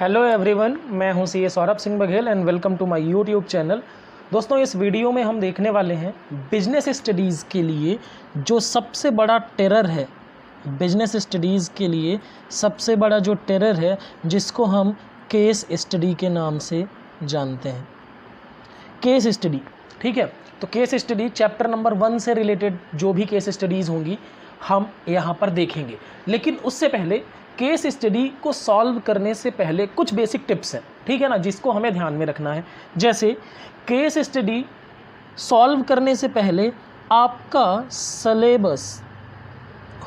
Hello everyone, मैं हूं CA Saurabh Singh Baghel and welcome to my YouTube channel. दोस्तों, इस वीडियो में हम देखने वाले हैं बिजनेस स्टडीज़ के लिए जो सबसे बड़ा टेरर है। बिजनेस स्टडीज़ के लिए सबसे बड़ा जो टेरर है जिसको हम केस स्टडी के नाम से जानते हैं। केस स्टडी, ठीक है। तो केस स्टडी चैप्टर नंबर 1 से रिलेटेड जो भी केस स्टडीज़ होंगी हम यहाँ पर देखेंगे, लेकिन उससे पहले केस स्टडी को सॉल्व करने से पहले कुछ बेसिक टिप्स हैं, ठीक है ना, जिसको हमें ध्यान में रखना है। जैसे केस स्टडी सॉल्व करने से पहले आपका सिलेबस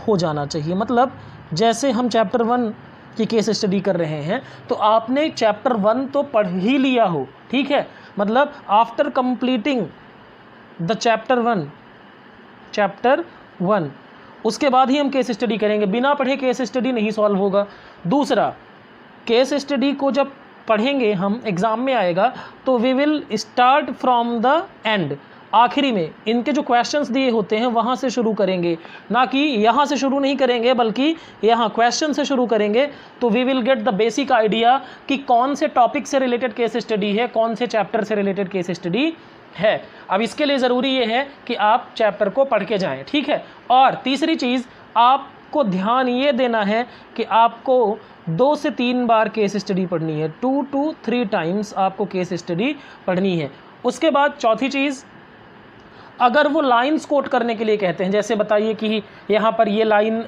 हो जाना चाहिए। मतलब जैसे हम चैप्टर 1 की केस स्टडी कर रहे हैं तो आपने चैप्टर 1 तो पढ़ ही लिया हो, ठीक है। मतलब आफ्टर कंप्लीटिंग द चैप्टर 1 उसके बाद ही हम केस स्टडी करेंगे। बिना पढ़े केस स्टडी नहीं सॉल्व होगा। दूसरा, केस स्टडी को जब पढ़ेंगे हम, एग्ज़ाम में आएगा तो we will start from the end. आखिरी में इनके जो क्वेश्चंस दिए होते हैं वहाँ से शुरू करेंगे, ना कि यहाँ से शुरू नहीं करेंगे बल्कि यहाँ क्वेश्चन से शुरू करेंगे। तो we will get the basic idea कि कौन से टॉपिक से रिलेटेड केस स्टडी है, कौन से चैप्टर से रिलेटेड केस स्टडी है। अब इसके लिए ज़रूरी ये है कि आप चैप्टर को पढ़ के जाएं, ठीक है। और तीसरी चीज़, आपको ध्यान ये देना है कि आपको 2 से 3 बार केस स्टडी पढ़नी है। 2 to 3 टाइम्स आपको केस स्टडी पढ़नी है। उसके बाद चौथी चीज़, अगर वो लाइन्स कोट करने के लिए कहते हैं, जैसे बताइए कि यहाँ पर ये लाइन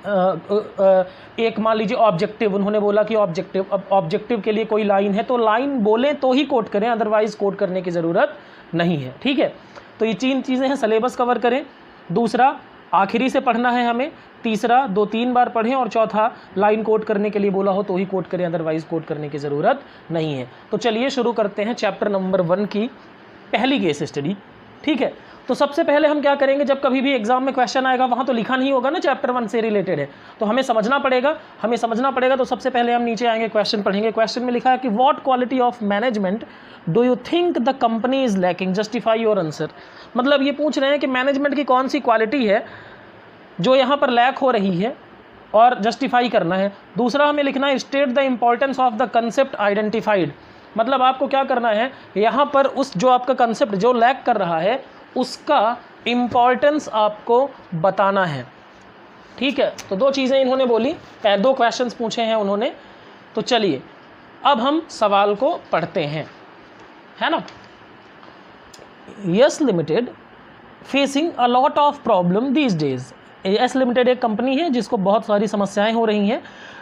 एक मान लीजिए ऑब्जेक्टिव, उन्होंने बोला कि ऑब्जेक्टिव के लिए कोई लाइन है तो लाइन बोलें तो ही कोट करें, अदरवाइज़ कोट करने की ज़रूरत नहीं है, ठीक है। तो ये 3 चीज़ें हैं, सिलेबस कवर करें। दूसरा, आखिरी से पढ़ना है हमें। तीसरा, 2-3 बार पढ़ें। और चौथा, लाइन कोट करने के लिए बोला हो तो ही कोट करें, अदरवाइज़ कोट करने की ज़रूरत नहीं है। तो चलिए शुरू करते हैं चैप्टर नंबर 1 की पहली केस स्टडी, ठीक है। तो सबसे पहले हम क्या करेंगे, जब कभी भी एग्जाम में क्वेश्चन आएगा वहाँ तो लिखा नहीं होगा ना चैप्टर 1 से रिलेटेड है, तो हमें समझना पड़ेगा। तो सबसे पहले हम नीचे आएंगे, क्वेश्चन पढ़ेंगे। क्वेश्चन में लिखा है कि what quality of management do you think the company is lacking, justify your answer. मतलब ये पूछ रहे हैं कि मैनेजमेंट की कौन सी क्वालिटी है जो यहाँ पर लैक हो रही है और जस्टिफाई करना है। दूसरा हमें लिखना है state the importance of the concept identified. मतलब आपको क्या करना है, यहाँ पर उस जो आपका कंसेप्ट जो लैक कर रहा है उसका इम्पॉर्टेंस आपको बताना है, ठीक है। तो 2 चीज़ें इन्होंने बोली, 2 क्वेश्चंस पूछे हैं उन्होंने। तो चलिए अब हम सवाल को पढ़ते हैं, है ना। Yes limited facing a lot of problem these days. Yes limited एक कंपनी है जिसको बहुत सारी समस्याएं हो रही हैं।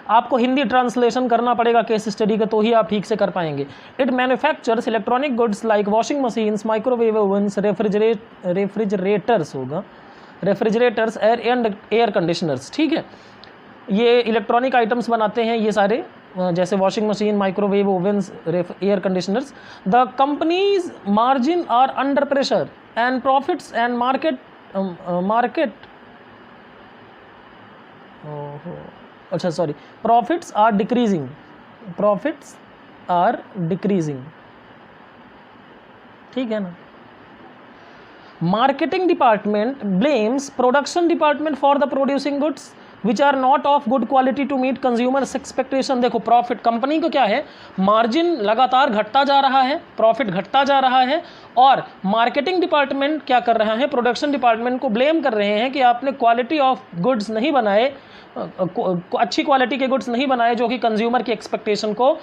आपको हिंदी ट्रांसलेशन करना पड़ेगा केस स्टडी का, तो ही आप ठीक से कर पाएंगे। It manufactures electronic goods like washing machines, microwave ovens, refrigerators होगा, रेफ्रिजरेटर्स, एयर कंडीशनर्स, ठीक है। ये इलेक्ट्रॉनिक आइटम्स बनाते हैं ये सारे, जैसे washing machine, microwave ovens, air conditioners. The companies margin are under pressure and profits and profits are decreasing, ठीक है ना। Marketing department blames production department for the producing goods which are not of good quality to meet consumers expectation. देखो, profit, company को क्या है, margin लगातार घटता जा रहा है, प्रॉफिट घटता जा रहा है, और मार्केटिंग डिपार्टमेंट क्या कर रहा है, प्रोडक्शन डिपार्टमेंट को ब्लेम कर रहे हैं कि आपने क्वालिटी ऑफ गुड्स नहीं बनाए, अच्छी क्वालिटी के गुड्स नहीं बनाए जो कि कंज्यूमर की एक्सपेक्टेशन को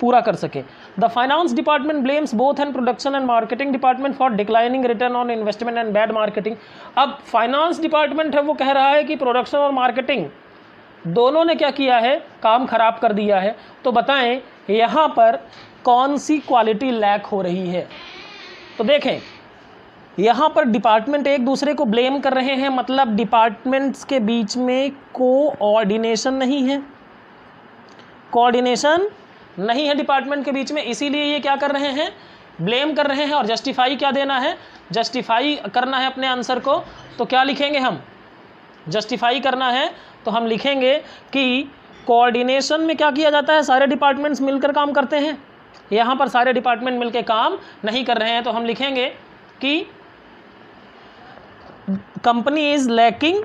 पूरा कर सके। The finance department blames both and production and marketing department for declining return on investment and bad marketing. अब फाइनेंस डिपार्टमेंट है वो कह रहा है कि प्रोडक्शन और मार्केटिंग दोनों ने क्या किया है, काम खराब कर दिया है। तो बताएं यहाँ पर कौन सी क्वालिटी लैक हो रही है। तो देखें, यहाँ पर डिपार्टमेंट एक दूसरे को ब्लेम कर रहे हैं, मतलब डिपार्टमेंट्स के बीच में कोऑर्डिनेशन नहीं है, कोऑर्डिनेशन नहीं है डिपार्टमेंट के बीच में, इसीलिए ये क्या कर रहे हैं, ब्लेम कर रहे हैं। और जस्टिफाई क्या देना है, जस्टिफाई करना है अपने आंसर को। तो क्या लिखेंगे हम, जस्टिफाई करना है तो हम लिखेंगे कि कोऑर्डिनेशन में क्या किया जाता है, सारे डिपार्टमेंट्स मिलकर काम करते हैं। यहाँ पर सारे डिपार्टमेंट मिलकर काम नहीं कर रहे हैं, तो हम लिखेंगे कि company is lacking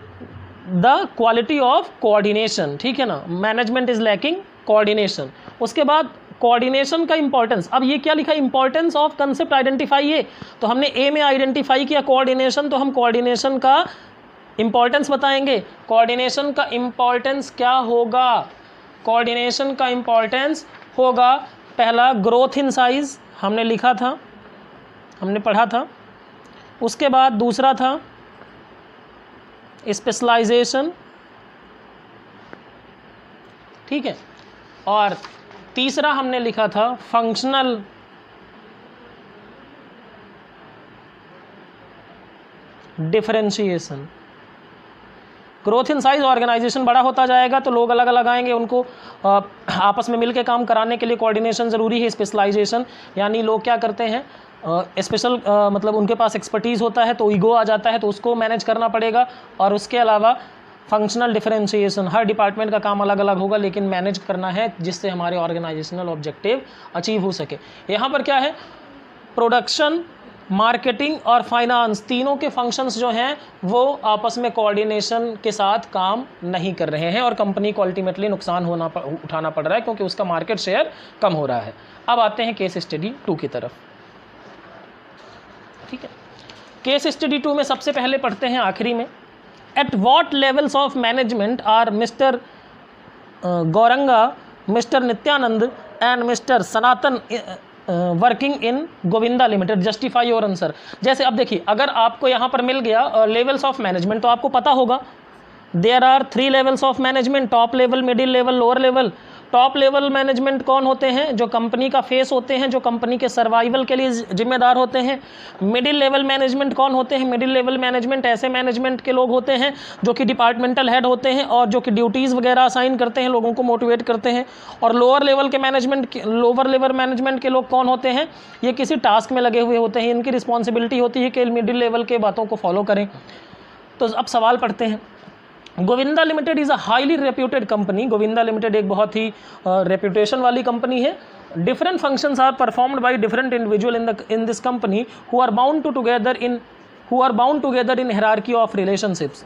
the quality of coordination, ठीक है ना। Management is lacking coordination. उसके बाद कोऑर्डिनेशन का इंपॉर्टेंस। अब ये क्या लिखा है, इंपॉर्टेंस ऑफ कंसेप्ट आइडेंटिफाई, ये तो हमने ए में आइडेंटिफाई किया कोऑर्डिनेशन, तो हम कोऑर्डिनेशन का इंपॉर्टेंस बताएंगे। कोऑर्डिनेशन का इंपॉर्टेंस क्या होगा, कोऑर्डिनेशन का इंपॉर्टेंस होगा पहला ग्रोथ इन साइज, हमने लिखा था, हमने पढ़ा था। उसके बाद दूसरा था स्पेशलाइजेशन, ठीक है, और तीसरा हमने लिखा था functional differentiation. Growth in size, organisation बड़ा होता जाएगा तो लोग अलग अलग आएंगे, उनको आपस में मिलके काम कराने के लिए कोऑर्डिनेशन ज़रूरी है। स्पेशलाइजेशन यानी लोग क्या करते हैं, स्पेशल मतलब उनके पास एक्सपर्टीज़ होता है तो ईगो आ जाता है तो उसको मैनेज करना पड़ेगा। और उसके अलावा फंक्शनल डिफरेंशिएशन, हर डिपार्टमेंट का काम अलग अलग होगा लेकिन मैनेज करना है जिससे हमारे ऑर्गेनाइजेशनल ऑब्जेक्टिव अचीव हो सके। यहाँ पर क्या है, प्रोडक्शन, मार्केटिंग और फाइनेंस, तीनों के फंक्शंस जो हैं वो आपस में कोऑर्डिनेशन के साथ काम नहीं कर रहे हैं और कंपनी को अल्टीमेटली नुकसान उठाना पड़ रहा है क्योंकि उसका मार्केट शेयर कम हो रहा है। अब आते हैं केस स्टडी 2 की तरफ, ठीक है। केस स्टडी 2 में सबसे पहले पढ़ते हैं आखिरी में, at what levels of management are mister Gauranga, mister Nityananda and mister Sanatan working in Govinda Limited, justify your answer. जैसे अब देखिए, अगर आपको यहाँ पर मिल गया लेवल्स ऑफ मैनेजमेंट तो आपको पता होगा there are 3 levels of management, top level, middle level, lower level. Top level management कौन होते हैं, जो कंपनी का फेस होते हैं, जो कंपनी के सर्वाइवल के लिए जिम्मेदार होते हैं। मिडिल लेवल मैनेजमेंट कौन होते हैं, मिडिल लेवल मैनेजमेंट ऐसे मैनेजमेंट के लोग होते हैं जो कि डिपार्टमेंटल हेड होते हैं और जो कि ड्यूटीज़ वगैरह असाइन करते हैं, लोगों को मोटिवेट करते हैं। और लोअर लेवल के मैनेजमेंट, लोअर लेवल मैनेजमेंट के लोग कौन होते हैं, ये किसी टास्क में लगे हुए होते हैं, इनकी रिस्पॉन्सिबिलिटी होती है कि मिडिल लेवल के बातों को फॉलो करें। तो अब सवाल पढ़ते हैं, Govinda Limited is a highly reputed company, Govinda Limited एक बहुत ही रेप्यूटेशन वाली कंपनी है। Different functions are performed by different individual in this company who are bound together in hierarchy of relationships.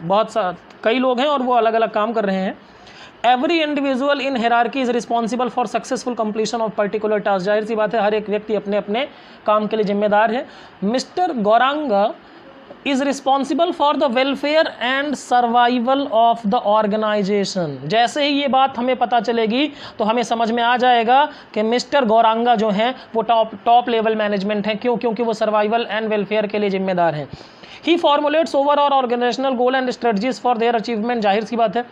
कई लोग हैं और वो अलग अलग काम कर रहे हैं। Every individual in hierarchy is responsible for successful completion of particular task. जाहिर सी बात है, हर एक व्यक्ति अपने अपने काम के लिए जिम्मेदार है। Mister Gauranga is responsible for the welfare and survival of the organization। जैसे ही ये बात हमें पता चलेगी तो हमें समझ में आ जाएगा कि मिस्टर गौरांगा जो हैं वो टॉप लेवल मैनेजमेंट है। क्यों? क्योंकि वो सर्वाइवल एंड वेलफेयर के लिए जिम्मेदार हैं। He formulates overall organisational goal and strategies for their achievement. जाहिर सी बात है,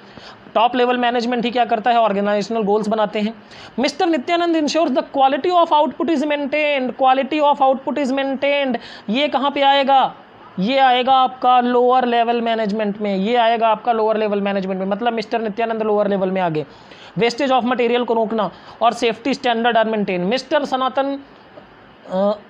टॉप लेवल मैनेजमेंट ही क्या करता है, ऑर्गेनाइजेशनल गोल्स बनाते हैं। Mister Nityananda ensures the quality of output is maintained, quality of output is maintained. ये कहाँ पे आएगा, ये आएगा आपका लोअर लेवल मैनेजमेंट में, ये आएगा आपका लोअर लेवल मैनेजमेंट में, मतलब मिस्टर नित्यानंद लोअर लेवल में आगे। वेस्टेज ऑफ मटेरियल को रोकना और safety standard are maintain. Mister Sanatan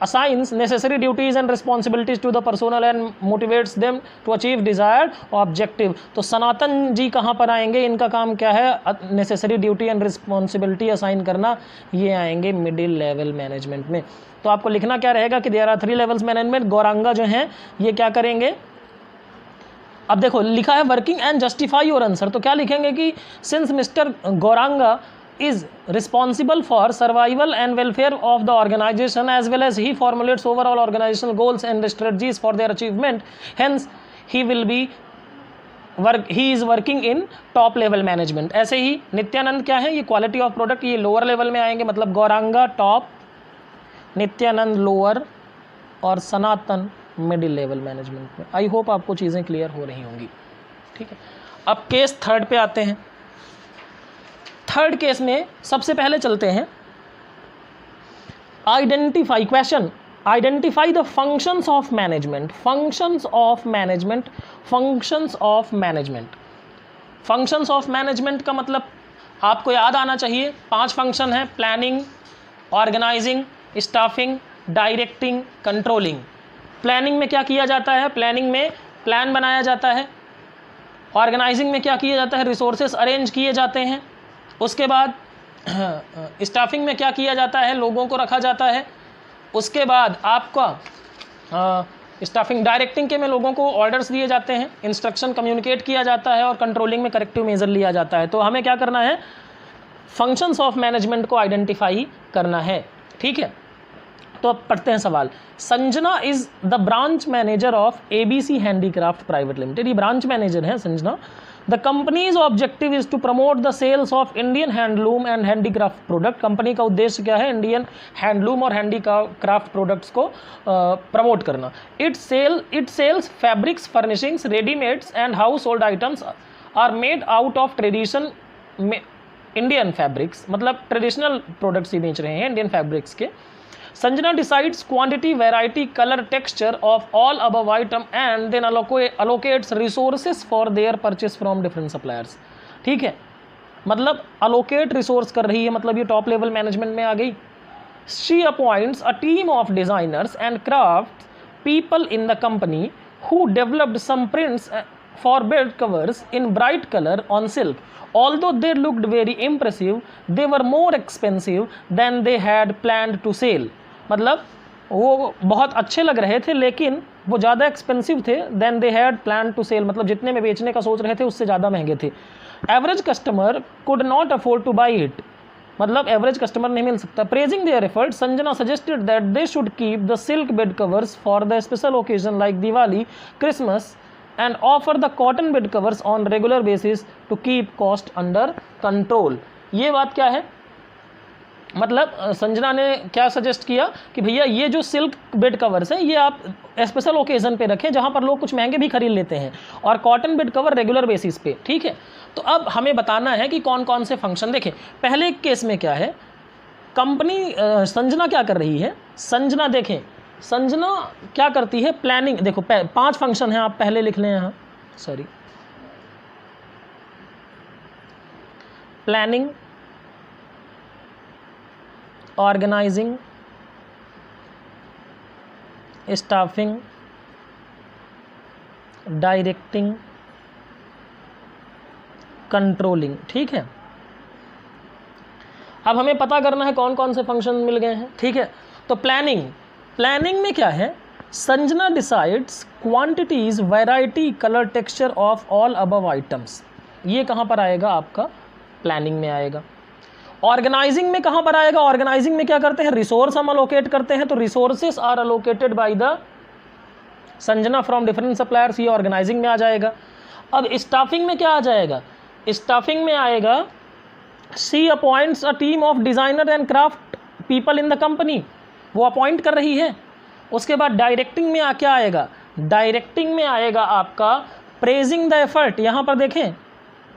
assigns necessary duties and responsibilities to the personnel and motivates them to achieve desired objective। तो सनातन जी कहाँ पर आएंगे, इनका काम क्या है, necessary duty and responsibility assign करना, ये आएंगे मिडिल लेवल मैनेजमेंट में। तो आपको लिखना क्या रहेगा कि there are 3 levels management. Gauranga जो हैं ये क्या करेंगे, अब देखो लिखा है working and justify your answer, तो क्या लिखेंगे कि since mister Gauranga is responsible for survival and welfare of the organization as well as he formulates overall organizational goals and strategies for their achievement, hence he is working in top level management। ऐसे ही नित्यानंद क्या है, ये quality of product, ये lower level में आएंगे, मतलब Gauranga top, Nityanand lower और सनातन middle level management में। आई होप आपको चीज़ें क्लियर हो रही होंगी, ठीक है। अब केस 3 पे आते हैं। 3rd केस में सबसे पहले चलते हैं, identify question, identify the functions of management. Functions of management, functions of management, functions of management का मतलब आपको याद आना चाहिए 5 फंक्शन है, planning, organising, staffing, directing, controlling. Planning में क्या किया जाता है, प्लानिंग में प्लान बनाया जाता है। ऑर्गेनाइजिंग में क्या किया जाता है, रिसोर्सेस अरेंज किए जाते हैं। उसके बाद स्टाफिंग में क्या किया जाता है, लोगों को रखा जाता है। उसके बाद आपका स्टाफिंग, डायरेक्टिंग के में लोगों को ऑर्डर्स दिए जाते हैं, इंस्ट्रक्शन कम्युनिकेट किया जाता है और कंट्रोलिंग में करेक्टिव मेजर लिया जाता है। तो हमें क्या करना है, फंक्शंस ऑफ मैनेजमेंट को आइडेंटिफाई करना है। ठीक है, तो अब पढ़ते हैं सवाल। Sanjana is the branch manager of ABC handicraft private limited, ये ब्रांच मैनेजर है Sanjana. The company's objective is to promote the sales of Indian handloom and handicraft product. Company का उद्देश्य क्या है? इंडियन हैंडलूम और हैंडीक्राफ्ट प्रोडक्ट्स को प्रमोट करना। It sells fabrics, furnishings, readymades and household items are made out of tradition Indian fabrics, मतलब traditional products ही बेच रहे हैं इंडियन फैब्रिक्स के। Sanjana decides quantity, variety, color, texture of all above item and then allocates resources for their purchase from different suppliers। ठीक है, मतलब allocate resource कर रही है, मतलब ये टॉप लेवल मैनेजमेंट में आ गई। She appoints a team of designers and craft people in the company who developed some prints for bed covers in bright color on silk. Although they looked very impressive, they were more expensive than they had planned to sell। मतलब वो बहुत अच्छे लग रहे थे लेकिन वो ज़्यादा एक्सपेंसिव थे than they had plan to sell, मतलब जितने में बेचने का सोच रहे थे उससे ज़्यादा महंगे थे। Average customer could not afford to buy it, मतलब एवरेज कस्टमर नहीं मिल सकता। Praising their effort, Sanjana suggested that they should keep the silk bed covers for the special occasion like Diwali, Christmas and offer the cotton bed covers on regular basis to keep cost under control. ये बात क्या है? मतलब संजना ने क्या suggest किया कि भैया ये जो सिल्क बेड कवर्स हैं ये आप स्पेशल ओकेज़न पे रखें जहाँ पर लोग कुछ महंगे भी खरीद लेते हैं, और cotton bed cover regular basis पे। ठीक है, तो अब हमें बताना है कि कौन कौन से फंक्शन। देखें पहले केस में क्या है, कंपनी संजना क्या कर रही है? संजना देखें, संजना क्या करती है? प्लानिंग। देखो 5 फंक्शन हैं, आप पहले लिख लें यहाँ, sorry, planning, organising, staffing, directing, controlling. ठीक है, अब हमें पता करना है कौन कौन से फंक्शन मिल गए हैं। ठीक है, तो प्लानिंग में क्या है? Sanjana decides quantities, variety, colour, texture of all above items. ये कहाँ पर आएगा? आपका प्लानिंग में आएगा। ऑर्गेनाइजिंग में कहाँ पर आएगा? ऑर्गेनाइजिंग में क्या करते हैं? रिसोर्स हम अलोकेट करते हैं, तो resources are allocated by the Sanjana from different suppliers, ये ऑर्गेनाइजिंग में आ जाएगा। अब स्टाफिंग में क्या आ जाएगा? स्टाफिंग में आएगा she appoints a team of designer and craft people in the company, वो अपॉइंट कर रही है। उसके बाद डायरेक्टिंग में क्या आएगा? डायरेक्टिंग में आएगा आपका प्रेजिंग द एफर्ट। यहाँ पर देखें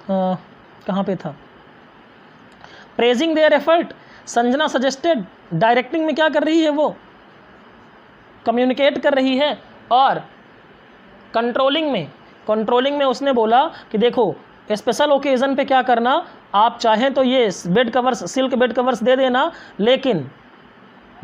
कहाँ पे था? Praising their effort, Sanjana suggested. Directing में क्या कर रही है? वो कम्युनिकेट कर रही है। और कंट्रोलिंग में उसने बोला कि देखो स्पेशल ओकेज़न पे क्या करना, आप चाहें तो ये bed covers, silk bed covers दे देना, लेकिन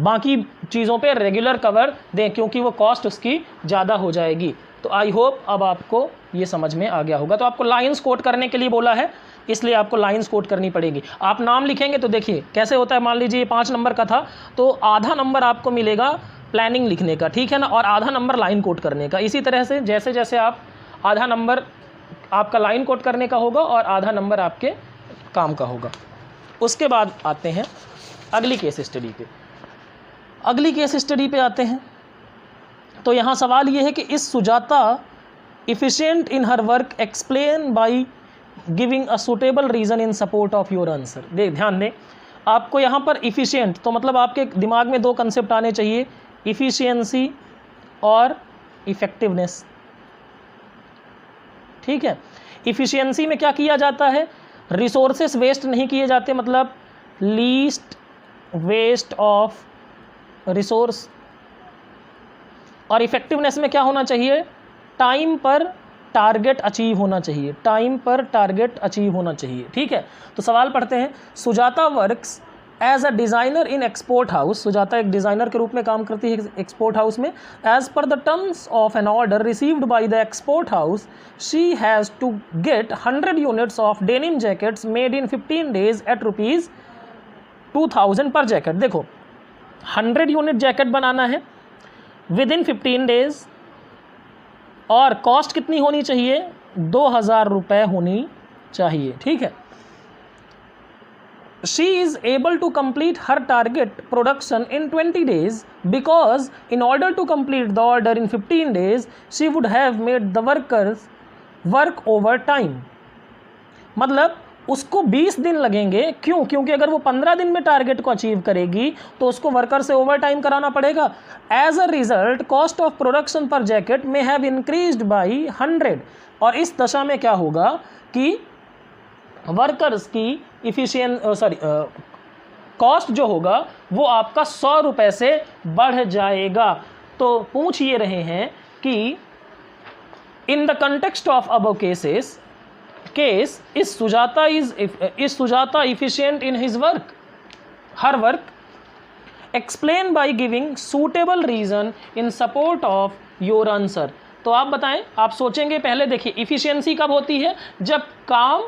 बाकी चीज़ों पे रेगुलर कवर दें क्योंकि वो कॉस्ट उसकी ज़्यादा हो जाएगी। तो आई होप अब आपको ये समझ में आ गया होगा। तो आपको लाइंस कोट करने के लिए बोला है, इसलिए आपको लाइंस कोट करनी पड़ेगी। आप नाम लिखेंगे तो देखिए कैसे होता है। मान लीजिए 5 नंबर का था तो आधा नंबर आपको मिलेगा प्लानिंग लिखने का, ठीक है ना, और आधा नंबर लाइन कोट करने का। इसी तरह से जैसे जैसे आप आधा नंबर आपका लाइन कोट करने का होगा और आधा नंबर आपके काम का होगा। उसके बाद आते हैं अगली केस स्टडी पे। अगली केस स्टडी पे आते हैं तो यहाँ सवाल ये है कि इस Sujata efficient in her work, explain by giving a suitable reason in support of your answer. ध्यान दें, आपको यहाँ पर इफिशिएंट, तो मतलब आपके दिमाग में 2 कंसेप्ट आने चाहिए, इफिशिएंसी और इफेक्टिवनेस। ठीक है, इफिशिएंसी में क्या किया जाता है? रिसोर्सेस वेस्ट नहीं किए जाते, मतलब लीस्ट वेस्ट ऑफ रिसोर्स। और इफेक्टिवनेस में क्या होना चाहिए? टाइम पर टारगेट अचीव होना चाहिए, टाइम पर टारगेट अचीव होना चाहिए। ठीक है, तो सवाल पढ़ते हैं। Sujata works as a designer in export house. Sujata एक डिज़ाइनर के रूप में काम करती है एक्सपोर्ट हाउस में। As per the terms of an order received by the export house, she has to get 100 units of denim jackets made in 15 days at ₹2000 per jacket. देखो 100 unit jacket बनाना है विद इन 15 days और cost कितनी होनी चाहिए? 2000 रुपये होनी चाहिए। ठीक है, she is able to complete her target production in 20 days because in order to complete the order in 15 days she would have made the workers work over time। मतलब उसको 20 दिन लगेंगे, क्यों? क्योंकि अगर वो 15 दिन में टारगेट को अचीव करेगी तो उसको वर्कर से ओवर टाइम कराना पड़ेगा। As a result cost of production per jacket में हैव इंक्रीज्ड बाई 100। और इस दशा में क्या होगा कि वर्कर्स की कॉस्ट जो होगा वो आपका 100 रुपये से बढ़ जाएगा। तो पूछ ये रहे हैं कि in the context of above case is Sujata efficient in his work, her work, explain by giving suitable reason in support of your answer. तो आप बताएं, आप सोचेंगे पहले। देखिए इफिशियंसी कब होती है? जब काम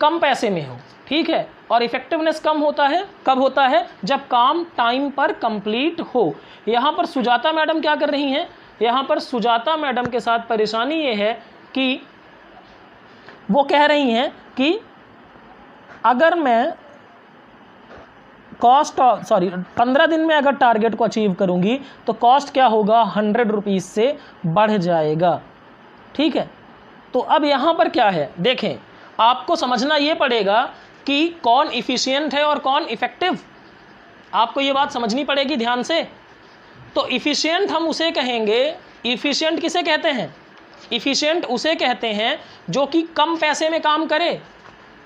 कम पैसे में हो, ठीक है। और इफेक्टिवनेस कम होता है कब होता है? जब काम टाइम पर कंप्लीट हो। यहाँ पर सुजाता मैडम क्या कर रही हैं? यहाँ पर सुजाता मैडम के साथ परेशानी ये है कि वो कह रही हैं कि अगर मैं 15 दिन में अगर टारगेट को अचीव करूंगी तो कॉस्ट क्या होगा? 100 रुपीज़ से बढ़ जाएगा, ठीक है। तो अब यहाँ पर क्या है, देखें, आपको समझना ये पड़ेगा कि कौन इफ़िशिएंट है और कौन इफ़ेक्टिव। आपको ये बात समझनी पड़ेगी ध्यान से। तो इफ़िशिएंट हम उसे कहेंगे, इफ़िशिएंट किसे कहते हैं? इफ़िशिएंट उसे कहते हैं जो कि कम पैसे में काम करे,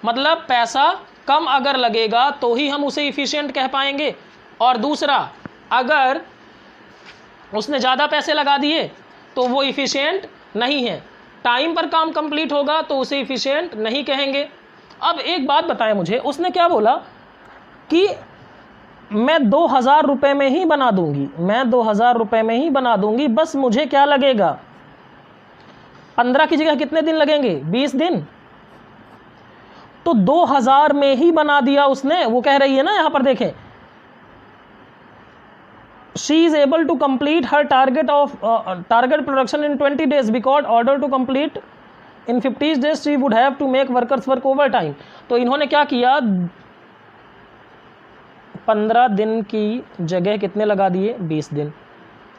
मतलब पैसा कम अगर लगेगा तो ही हम उसे इफ़िशिएंट कह पाएंगे। और दूसरा, अगर उसने ज़्यादा पैसे लगा दिए तो वो इफ़िशिएंट नहीं है। टाइम पर काम कंप्लीट होगा तो उसे इफ़िशिएंट नहीं कहेंगे। अब एक बात बताएं मुझे, उसने क्या बोला कि मैं 2000 रुपये में ही बना दूंगी, मैं 2000 रुपये में ही बना दूंगी, बस मुझे क्या लगेगा? 15 की जगह कितने दिन लगेंगे? 20 दिन। तो 2000 में ही बना दिया उसने। वो कह रही है ना यहाँ पर, देखें, she is able to complete her target production in 20 days because order to complete in 50 days she would have to make workers work overtime। तो इन्होंने क्या किया? 15 दिन की जगह कितने लगा दिए? 20 दिन।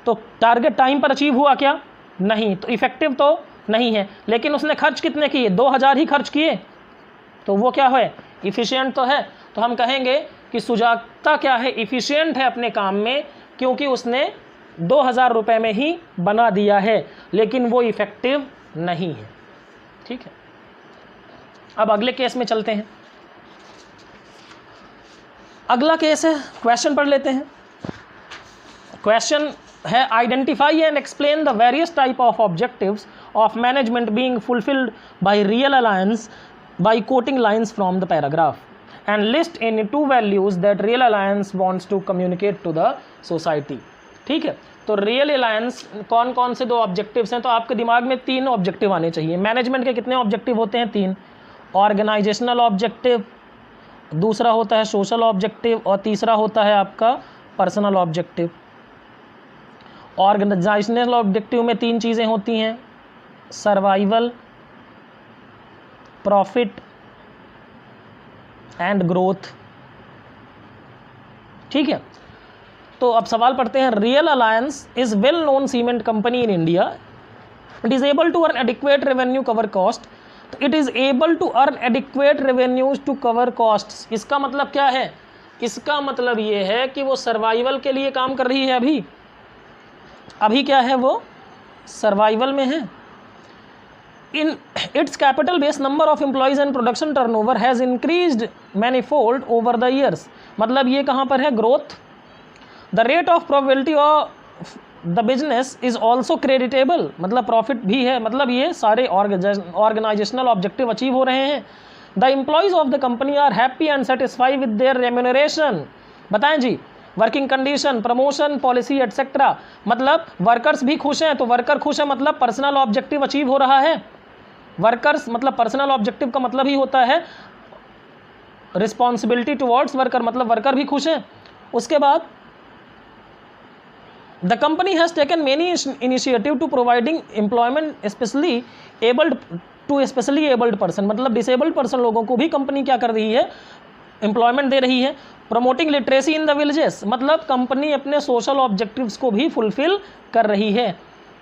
तो टारगेट टाइम पर अचीव हुआ क्या? नहीं। तो इफेक्टिव तो नहीं है, लेकिन उसने खर्च कितने किए? 2000 ही खर्च किए, तो वो क्या है? इफ़िशिएंट तो है। तो हम कहेंगे कि सुजाता क्या है? इफ़िशिएंट है अपने काम में, क्योंकि उसने 2000 रुपये में ही बना दिया है, लेकिन वो इफ़ेक्टिव नहीं है, ठीक है। अब अगले केस में चलते हैं। अगला केस है, क्वेश्चन पढ़ लेते हैं। क्वेश्चन है, identify and explain the various type of objectives of management being fulfilled by real alliance by quoting lines from the paragraph and list any 2 values that real alliance wants to communicate to the society। ठीक है, तो real alliance कौन कौन से 2 objectives हैं? तो आपके दिमाग में 3 ऑब्जेक्टिव आने चाहिए। मैनेजमेंट के कितने ऑब्जेक्टिव होते हैं? 3। ऑर्गेनाइजेशनल ऑब्जेक्टिव, दूसरा होता है सोशल ऑब्जेक्टिव, और तीसरा होता है आपका पर्सनल ऑब्जेक्टिव। ऑर्गेनाइजेशनल ऑब्जेक्टिव में 3 चीज़ें होती हैं, सर्वाइवल, प्रॉफिट एंड ग्रोथ, ठीक है। तो अब सवाल पढ़ते हैं। Real Alliance is well known cement company in India, it is able to earn adequate revenue cover cost. तो it is able to earn adequate revenues to cover cost. इसका मतलब क्या है? इसका मतलब ये है कि वो सर्वाइवल के लिए काम कर रही है। अभी क्या है? वो सर्वाइवल में है। In its capital base number of employees and production turnover has increased manifold over the years। मतलब ये कहाँ पर है? Growth. The rate of profitability of the business is also creditable, मतलब प्रॉफिट भी है। मतलब ये सारे ऑर्गेनाइजेशनल ऑब्जेक्टिव अचीव हो रहे हैं। The employees of the company are happy and satisfied with their remuneration। बताएं जी, working condition, promotion policy etcetera. मतलब वर्कर्स भी खुश हैं, तो वर्कर खुश है मतलब पर्सनल ऑब्जेक्टिव अचीव हो रहा है। वर्कर्स मतलब पर्सनल ऑब्जेक्टिव का मतलब ही होता है रिस्पॉन्सिबिलिटी टुवर्ड्स वर्कर, मतलब वर्कर भी खुश हैं। उसके बाद the company has taken many initiative to providing employment specially abled person, मतलब डिसेबल्ड पर्सन लोगों को भी कंपनी क्या कर रही है? एम्प्लॉयमेंट दे रही है। Promoting literacy in the villages, मतलब कंपनी अपने सोशल ऑब्जेक्टिव्स को भी फुलफिल कर रही है।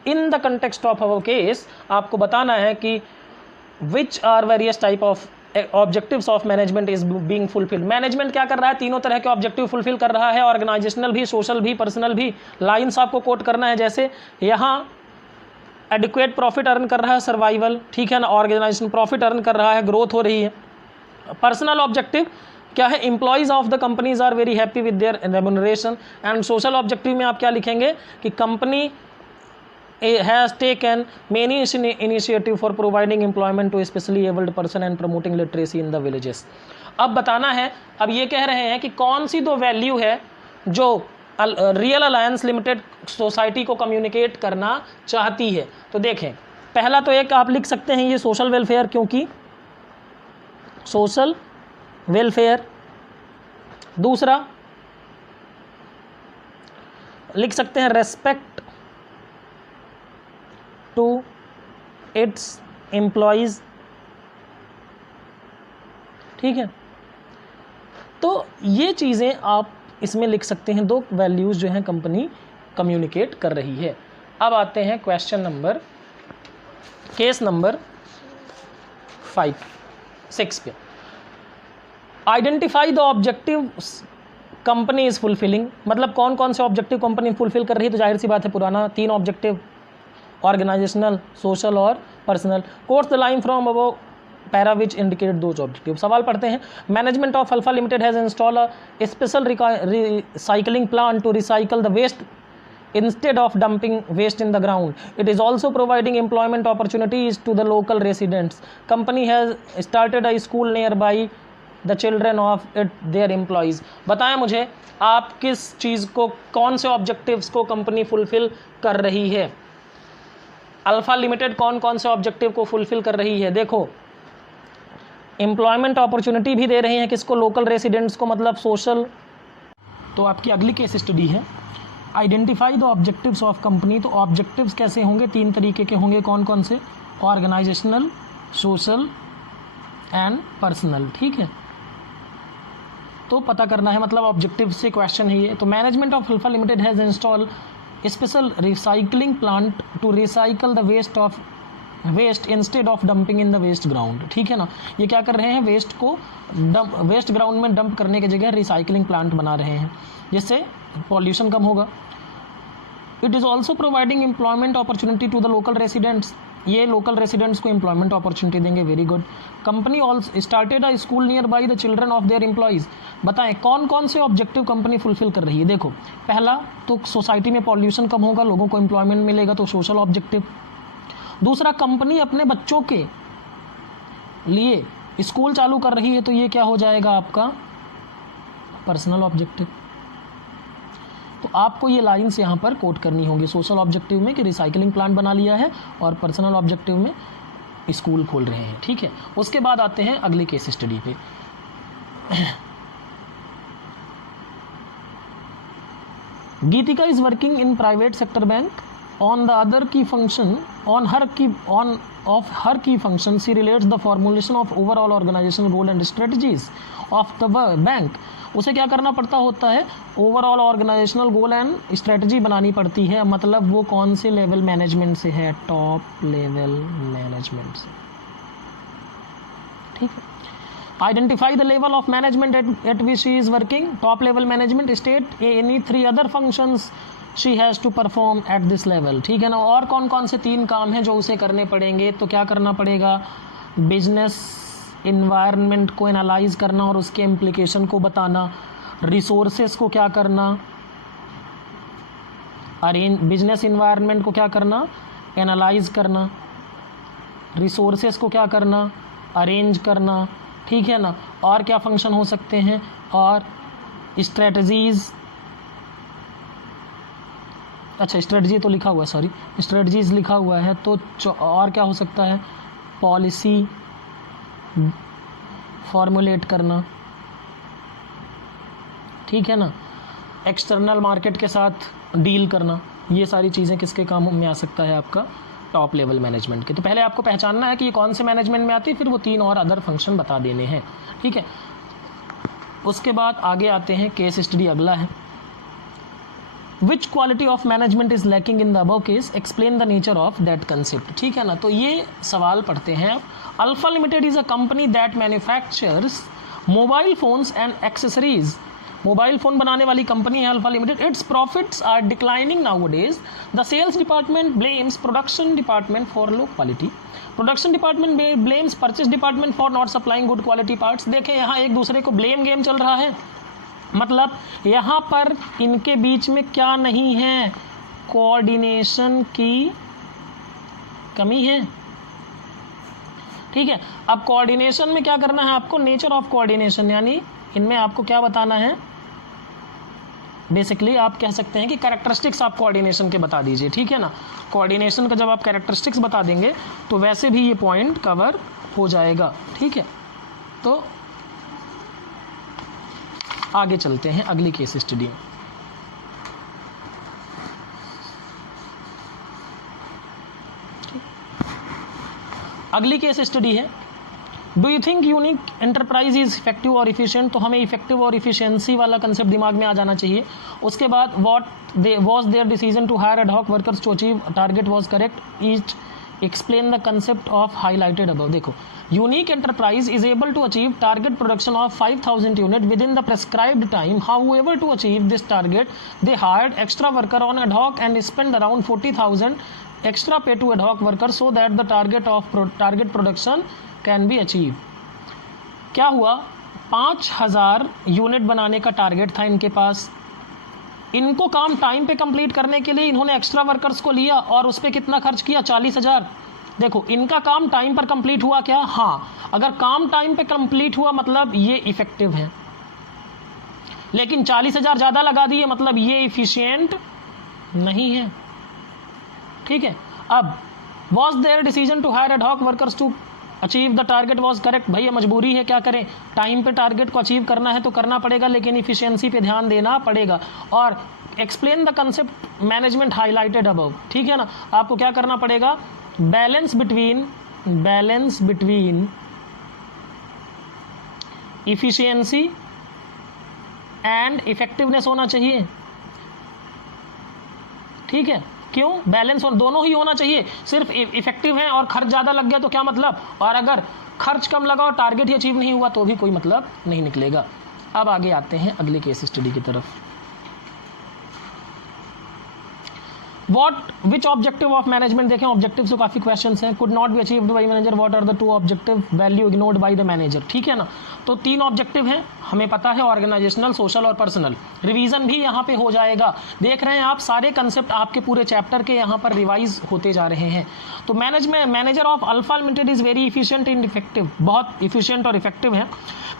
In the context of our case आपको बताना है कि which are various type of objectives of management is being fulfilled. Management क्या कर रहा है, तीनों तरह के ऑब्जेक्टिव फुलफिल कर रहा है, ऑर्गेनाइजेशनल भी, सोशल भी, पर्सनल भी। लाइन्स आपको कोट करना है, जैसे यहाँ एडिक्वेट प्रॉफिट अर्न कर रहा है, सर्वाइवल, ठीक है ना, ऑर्गेनाइजेशन प्रॉफिट अर्न कर रहा है, ग्रोथ हो रही है। पर्सनल ऑब्जेक्टिव क्या है, employees of the companies are very happy with their remuneration. And social objective में आप क्या लिखेंगे कि company has taken many initiative for providing employment to specially abled person and promoting literacy in the villages। अब बताना है, अब ये कह रहे हैं कि कौन सी दो वैल्यू है जो रियल अलायंस लिमिटेड सोसाइटी को कम्युनिकेट करना चाहती है। तो देखें, पहला तो एक आप लिख सकते हैं ये सोशल वेलफेयर, क्योंकि सोशल वेलफेयर। दूसरा लिख सकते हैं रेस्पेक्ट टू इट्स एम्प्लॉयज़, ठीक है। तो ये चीज़ें आप इसमें लिख सकते हैं, दो वैल्यूज़ जो हैं कंपनी कम्युनिकेट कर रही है। अब आते हैं क्वेश्चन नंबर, केस नंबर 6 पे। Identify the objective company is fulfilling, मतलब कौन कौन से ऑब्जेक्टिव कंपनी फुलफिल कर रही है। तो जाहिर सी बात है पुराना 3 ऑब्जेक्टिव, ऑर्गेनाइजेशनल, सोशल और personal. Quotes the line from above para which indicate those objective. सवाल पढ़ते हैं। Management of Alpha Limited has install a special recycling plant to recycle the waste instead of dumping waste in the ground. It is also providing employment opportunities to the local residents. Company has started a school nearby the children of their employees. बताएं मुझे आप किस चीज़ को, कौन से objectives को company fulfil कर रही है। अल्फा लिमिटेड कौन कौन से ऑब्जेक्टिव को फुलफिल कर रही है। देखो, एम्प्लॉयमेंट अपॉर्चुनिटी भी दे रहे हैं किसको, लोकल रेसिडेंट्स को, मतलब सोशल। तो आपकी अगली केस स्टडी है identify the objectives of company. तो ऑब्जेक्टिव्स कैसे होंगे, 3 तरीके के होंगे, कौन कौन से, ऑर्गेनाइजेशनल, सोशल एंड पर्सनल, ठीक है। तो पता करना है, मतलब ऑब्जेक्टिव से क्वेश्चन है ये। तो management of Alpha Limited has install special recycling plant to recycle the waste instead of dumping in the waste ground, ठीक है ना। ये क्या कर रहे हैं, वेस्ट को वेस्ट ग्राउंड में डंप करने की जगह रिसाइकलिंग प्लांट बना रहे हैं, जिससे पॉल्यूशन कम होगा। It is also providing employment opportunity to the local residents, ये लोकल रेसिडेंट्स को एम्प्लॉयमेंट अपॉर्चुनिटी देंगे, very good. Company also started a school nearby the children of their employees. बताएं कौन कौन से ऑब्जेक्टिव कंपनी फुलफिल कर रही है। देखो, पहला तो सोसाइटी में पॉल्यूशन कम होगा, लोगों को एम्प्लॉयमेंट मिलेगा, तो सोशल ऑब्जेक्टिव। दूसरा, कंपनी अपने बच्चों के लिए स्कूल चालू कर रही है, तो ये क्या हो जाएगा आपका पर्सनल ऑब्जेक्टिव। तो आपको ये लाइंस यहाँ पर कोट करनी होगी, सोशल ऑब्जेक्टिव में कि रिसाइकलिंग प्लांट बना लिया है, और पर्सनल ऑब्जेक्टिव में स्कूल खोल रहे हैं, ठीक है। उसके बाद आते हैं अगली केस स्टडी पे। Geetika is working in private sector bank on the other key function of her key function she relates the formulation of overall organizational goal and strategies of the bank। उसे क्या करना पड़ता होता है, overall organisational goal and strategy बनानी पड़ती है। मतलब वो कौन से लेवल मैनेजमेंट से है, टॉप लेवल मैनेजमेंट से, ठीक है। Identify the level of management at which she is working. Top level management state any 3 other functions she has to perform at this level, ठीक है ना। और कौन कौन से 3 काम हैं जो उसे करने पड़ेंगे। तो क्या करना पड़ेगा, बिजनेस इन्वायरमेंट को एनालाइज करना और उसके इम्प्लीकेशन को बताना, रिसोर्सेस को क्या करना, बिजनेस इन्वायरमेंट को क्या करना, एनालाइज करना, रिसोर्सेस को क्या करना, अरेंज करना, ठीक है ना। और क्या फंक्शन हो सकते हैं, और स्ट्रेटजीज़, अच्छा स्ट्रेटजी तो लिखा हुआ है, सॉरी स्ट्रेटजीज़ लिखा हुआ है, तो और क्या हो सकता है, पॉलिसी फॉर्मुलेट करना, ठीक है ना, एक्सटर्नल मार्केट के साथ डील करना। ये सारी चीज़ें किसके काम में आ सकता है, आपका टॉप लेवल मैनेजमेंट के। तो पहले आपको पहचानना है कि ये कौन से मैनेजमेंट में आती है, फिर वो 3 और अदर फंक्शन बता देने हैं, ठीक है। उसके बाद आगे आते हैं, केस स्टडी अगला है, which quality of management is lacking in the above case, explain the nature of that concept. ठीक है ना, तो ये सवाल पढ़ते हैं। Alpha Limited is a company that manufactures mobile phones and accessories. Mobile phone बनाने वाली कंपनी है Alpha Limited. Its profits are declining nowadays. The sales department blames production department for low quality. Production department blames purchase department for not supplying good quality parts. देखें यहाँ एक दूसरे को blame game चल रहा है, मतलब यहाँ पर इनके बीच में क्या नहीं है, कोऑर्डिनेशन की कमी है। ठीक है, अब कोऑर्डिनेशन में क्या करना है आपको, नेचर ऑफ कोऑर्डिनेशन, यानी इनमें आपको क्या बताना है, बेसिकली आप कह सकते हैं कि कैरेक्टरिस्टिक्स आप कोऑर्डिनेशन के बता दीजिए। ठीक है ना, कोऑर्डिनेशन का जब आप कैरेक्टरिस्टिक्स बता देंगे तो वैसे भी ये पॉइंट कवर हो जाएगा। ठीक है, तो आगे चलते हैं अगली केस स्टडी में। अगली केस स्टडी है, do you think unique enterprise is effective और इफिशिएंट। तो हमें इफेक्टिव और इफिशिएंसी वाला कंसेप्ट दिमाग में आ जाना चाहिए। उसके बाद what was their decision to hire ad hoc workers to achieve target was correct. Each explain the concept of highlighted above. देखो, unique enterprise is able to achieve target production of 5000 unit within the prescribed time. However to achieve this target they hired extra worker on ad hoc and spend around 40,000 extra pay to ad hoc workers so that the target production can be achieved। क्या हुआ, 5000 unit बनाने का target था इनके पास। इनको काम time पे complete करने के लिए इन्होंने एक्स्ट्रा वर्कर्स को लिया और उस पर कितना खर्च किया, 40,000। देखो, इनका काम टाइम पर कंप्लीट हुआ क्या, हाँ, अगर काम टाइम पे कंप्लीट हुआ मतलब ये इफेक्टिव है, लेकिन 40,000 ज़्यादा लगा दिए मतलब ये इफिशिएंट नहीं है। ठीक है, अब was their decision to hire ad hoc workers to achieve the target was correct. भैया मजबूरी है, क्या करें, टाइम पे टारगेट को अचीव करना है तो करना पड़ेगा, लेकिन इफिशियंसी पे ध्यान देना पड़ेगा। और explain the concept management highlighted above. ठीक है ना, आपको क्या करना पड़ेगा, balance between efficiency and effectiveness होना चाहिए। ठीक है, क्यों, बैलेंस और दोनों ही होना चाहिए। सिर्फ इफेक्टिव है और खर्च ज़्यादा लग गया तो क्या मतलब, और अगर खर्च कम लगा और टारगेट ही अचीव नहीं हुआ तो भी कोई मतलब नहीं निकलेगा। अब आगे आते हैं अगले केस स्टडी की तरफ। Which objective of management. देखें, ऑब्जेक्टिव से काफ़ी क्वेश्चंस हैं। Could not be achieved by manager, what are the 2 objective, value ignored by the manager. ठीक है ना, तो 3 ऑब्जेक्टिव हैं, हमें पता है, ऑर्गेनाइजेशनल, सोशल और पर्सनल। रिवीजन भी यहाँ पे हो जाएगा। देख रहे हैं आप, सारे कंसेप्ट आपके पूरे चैप्टर के यहाँ पर रिवाइज होते जा रहे हैं। तो manager of Alpha Limited is very efficient and effective, बहुत इफिशियंट और इफेक्टिव है।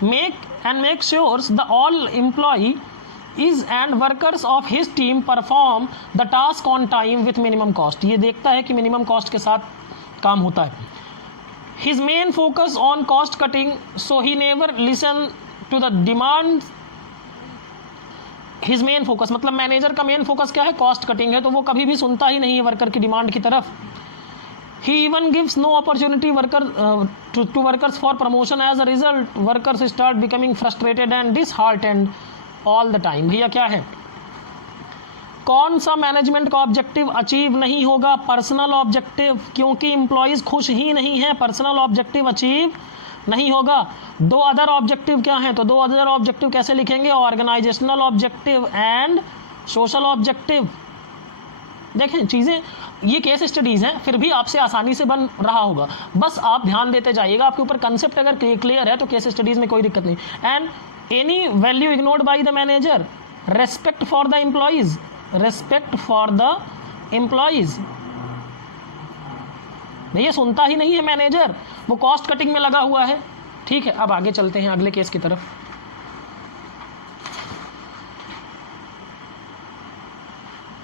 Make sures the all employee is and workers of his team perform the task on time with minimum cost। ये देखता है कि मिनिमम कॉस्ट के साथ काम होता है। His main focus on cost cutting, so he never listen to the demand। His main focus मतलब मैनेजर का मेन फोकस क्या है, कॉस्ट कटिंग है, तो वो कभी भी सुनता ही नहीं है वर्कर की डिमांड की तरफ। He even gives no opportunity to workers for promotion। as a result workers start becoming frustrated and disheartened all the time. भैया क्या है, कौन सा मैनेजमेंट का ऑब्जेक्टिव अचीव नहीं होगा, पर्सनल ऑब्जेक्टिव, क्योंकि एम्प्लॉयज खुश ही नहीं है, पर्सनल ऑब्जेक्टिव अचीव नहीं होगा। 2 अदर ऑब्जेक्टिव क्या हैं, तो 2 अदर ऑब्जेक्टिव कैसे लिखेंगे, organisational objective and social objective. देखें चीज़ें, ये केस स्टडीज़ हैं, फिर भी आपसे आसानी से बन रहा होगा, बस आप ध्यान देते जाइएगा। आपके ऊपर कंसेप्ट अगर क्लियर है तो केस स्टडीज़ में कोई दिक्कत नहीं। And any value ignored by the manager, respect for the employees। भैया सुनता ही नहीं है मैनेजर, वो कॉस्ट कटिंग में लगा हुआ है। ठीक है, अब आगे चलते हैं अगले केस की तरफ।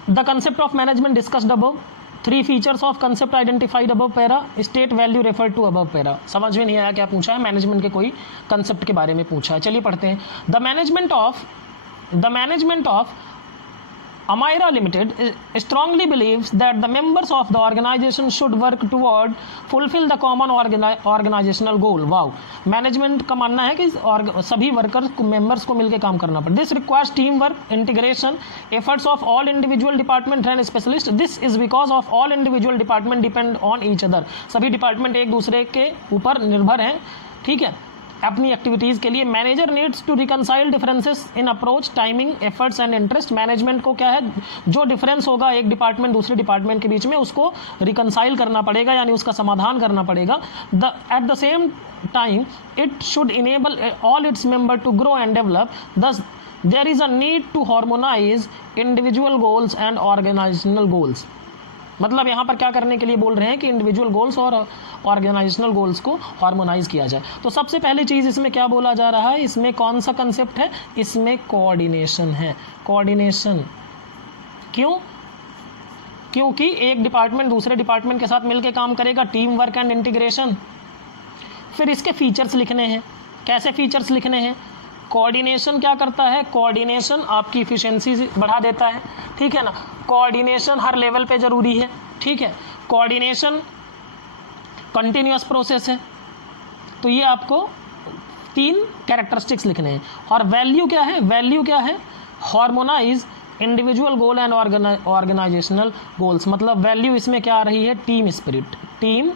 The concept of management discussed above, 3 features of concept identified above para, state value refer to above para. समझ में नहीं आया क्या पूछा है, मैनेजमेंट के कोई कंसेप्ट के बारे में पूछा है। चलिए पढ़ते हैं। The management of Amira Limited strongly believes that the members of the organization should work toward fulfill the common organizational goal. Wow, management का मानना है कि सभी वर्कर्स को मेंबर्स को मिलकर काम करना पड़े. This requires teamwork, integration, efforts of all individual department and specialists. This is because of all individual department depend on each other. सभी डिपार्टमेंट एक दूसरे के ऊपर निर्भर हैं, ठीक है, अपनी एक्टिविटीज़ के लिए. Manager needs to reconcile differences in approach, timing, efforts and interest. Management को क्या है, जो डिफरेंस होगा एक डिपार्टमेंट दूसरे डिपार्टमेंट के बीच में, उसको रिकनसाइल करना पड़ेगा, यानी उसका समाधान करना पड़ेगा. At the same time it should enable all its member to grow and develop. Thus there is a need to harmonise individual goals and organisational goals. मतलब यहाँ पर क्या करने के लिए बोल रहे हैं कि इंडिविजुअल गोल्स और ऑर्गेनाइजेशनल गोल्स को हार्मोनाइज किया जाए. तो सबसे पहली चीज़ इसमें क्या बोला जा रहा है, इसमें कौन सा कंसेप्ट है, इसमें कोऑर्डिनेशन है. कोऑर्डिनेशन क्यों? क्योंकि एक डिपार्टमेंट दूसरे डिपार्टमेंट के साथ मिलकर काम करेगा, टीम वर्क एंड इंटीग्रेशन. फिर इसके फीचर्स लिखने हैं. कैसे फीचर्स लिखने हैं? कोऑर्डिनेशन क्या करता है, कोऑर्डिनेशन आपकी इफिशिएंसी बढ़ा देता है, ठीक है ना. कोऑर्डिनेशन हर लेवल पे ज़रूरी है, ठीक है. कोऑर्डिनेशन कंटिन्यूअस प्रोसेस है. तो ये आपको 3 कैरेक्टरिस्टिक्स लिखने हैं. और वैल्यू क्या है, वैल्यू क्या है, harmonise individual goal and organisational goals. मतलब वैल्यू इसमें क्या आ रही है, टीम स्पिरिट. टीम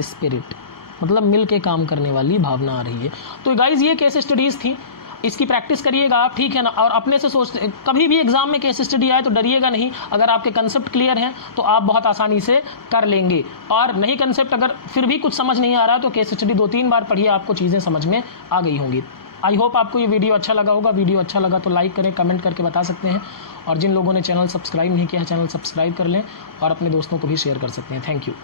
स्पिरिट मतलब मिल के काम करने वाली भावना आ रही है. तो गाइज ये केस स्टडीज़ थी, इसकी प्रैक्टिस करिएगा आप, ठीक है ना. और अपने से सोचते, कभी भी एग्जाम में केस स्टडी आए तो डरिएगा नहीं. अगर आपके कंसेप्ट क्लियर हैं तो आप बहुत आसानी से कर लेंगे. और नहीं कंसेप्ट अगर फिर भी कुछ समझ नहीं आ रहा तो केस स्टडी 2-3 बार पढ़िए, आपको चीज़ें समझ में आ गई होंगी. आई होप आपको ये वीडियो अच्छा लगा होगा. वीडियो अच्छा लगा तो लाइक करें, कमेंट करके बता सकते हैं. और जिन लोगों ने चैनल सब्सक्राइब नहीं किया है, चैनल सब्सक्राइब कर लें और अपने दोस्तों को भी शेयर कर सकते हैं. Thank you.